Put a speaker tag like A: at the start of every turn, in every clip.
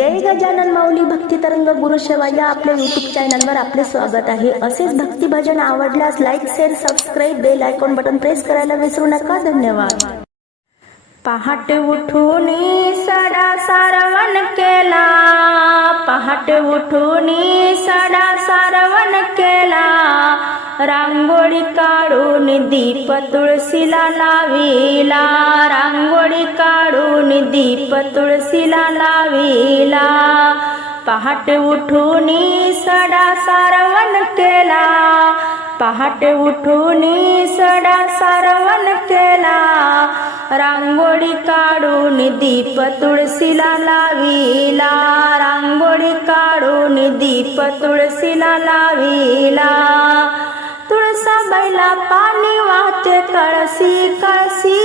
A: जय गजानन माऊली भक्ती तरंग गुरु सेवा या आपल्या युट्यूब चॅनलवर आपले स्वागत आहे. असेच भक्ती भजन आवडल्यास like share subscribe bell icon button press करायला विसरू नका. धन्यवाद. पहाटे उठून सडा सारवण केला. पहाटे उठून सडा सारवण केला. रांगोळी काढ दीप तुळशीला लाविला. रांगोळी काढून दीप तुळशीला लाविला. पहाटे उठून सडा सारवण केला. पहाटे उठून सडा सारवण केला. रांगोळी काढून दीप तुळशीला लाविला. रांगोळी काढून दीप तुळशीला लाविला. कळसी कळसी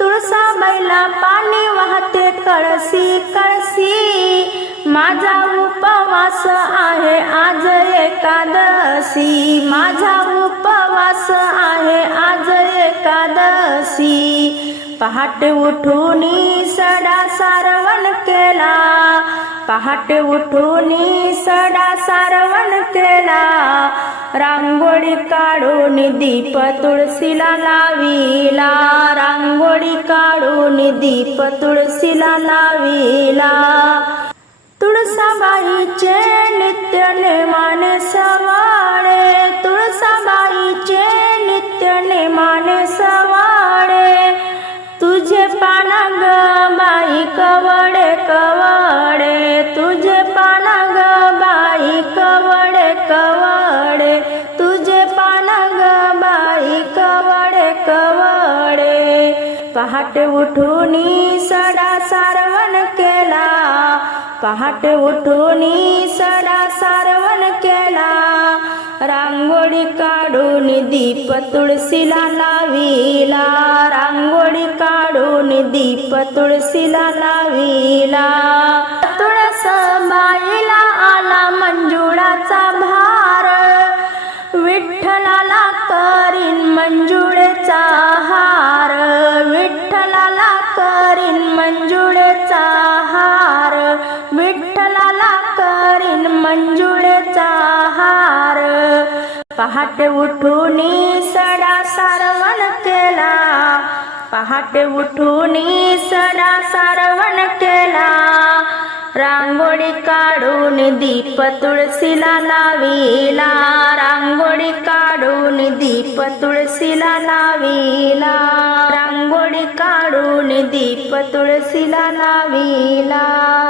A: तुळसा बैला पाणी वाहते कळसी कळसी. माझा उपवास आहे आज एकादशी. माझा उपवास आहे आज एकादशी. पहाटे उठून सडा सारवण केला. पहाटे उठून सडा सारवण केला रांगोळी काढून दीप तुळशीला लाविला. रांगोळी काढून दीप तुळशीला लाविला. तुळसाबाईचे नित्य नेमाने सवाळे तुळसाबाईचे नित्य नेमाने सवाळे तुझे पानाग बाई कवा पहाटे उठून सडा सारवण केला. पहाटे उठून सडा सारवण केला. रांगोळी काढून दीप तुळशीला लाविला. रांगोळी काढून दीप तुळशीला लाविला. तुळस बाईला आला मंजुळाचा भार. विठ्ठलाला करीन मंजुळेचा हार. विठ्ठलाला करीन मंजुळेचा हार. विठ्ठलाला करीन मंजुळेचा हार. पहाटे उठून सडा सारवण केला. पहाटे उठून सडा सारवण केला. रांगोळी काढून दीप तुळशीला लाविला. रांगोळी काढून दीप तुळशीला लाविला. रांगोळी नावीला.